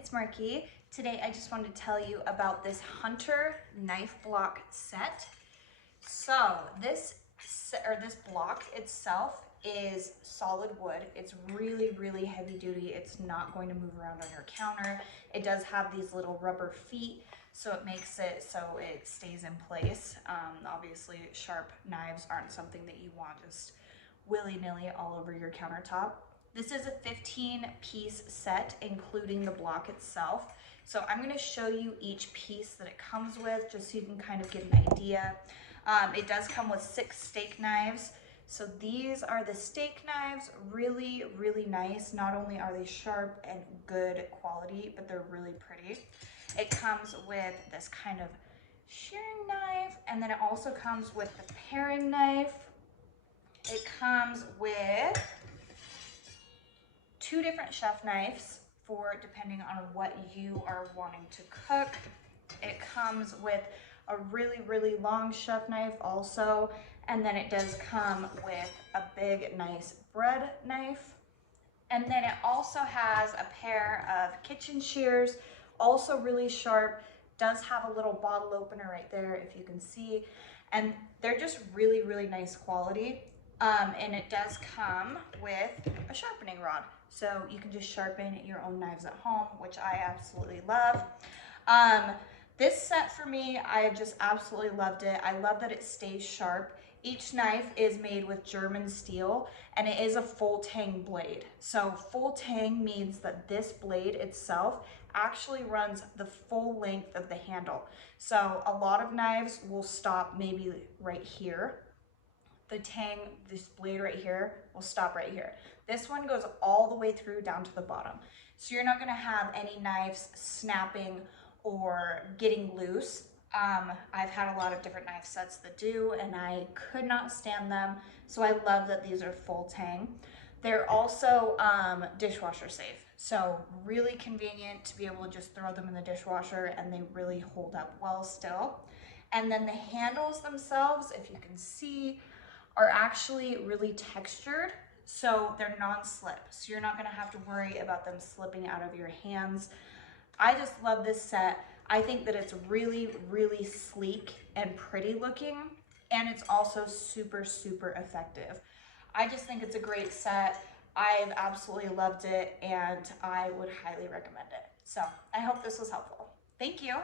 it's Marky. Today I just wanted to tell you about this Hunter knife block set. So this block itself is solid wood. It's really heavy duty. It's not going to move around on your counter. It does have these little rubber feet, so it makes it so it stays in place. Obviously sharp knives aren't something that you want just willy-nilly all over your countertop. This is a 15-piece set, including the block itself. So I'm going to show you each piece that it comes with, just so you can kind of get an idea. It does come with 6 steak knives. So these are the steak knives, really nice. Not only are they sharp and good quality, but they're really pretty. It comes with this kind of shearing knife, and then it also comes with the paring knife. It comes with 2 different chef knives for depending on what you are wanting to cook. It comes with a really long chef knife also, and then it does come with a big nice bread knife. And then it also has a pair of kitchen shears, also really sharp, does have a little bottle opener right there if you can see, and they're just really nice quality. And it does come with a sharpening rod, so you can just sharpen your own knives at home, which I absolutely love. This set for me, I just absolutely loved it. I love that it stays sharp. Each knife is made with German steel, and it is a full tang blade. So full tang means that this blade itself actually runs the full length of the handle. So a lot of knives will stop maybe right here. The tang, this blade right here, will stop right here. This one goes all the way through down to the bottom. So you're not gonna have any knives snapping or getting loose. I've had a lot of different knife sets that do, and I could not stand them. So I love that these are full tang. They're also dishwasher safe. So really convenient to be able to just throw them in the dishwasher, and they really hold up well still. And then the handles themselves, if you can see, are actually really textured, so they're non-slip. So you're not gonna have to worry about them slipping out of your hands. I just love this set. I think that it's really sleek and pretty looking, and it's also super effective. I just think it's a great set. I've absolutely loved it, and I would highly recommend it. So I hope this was helpful. Thank you.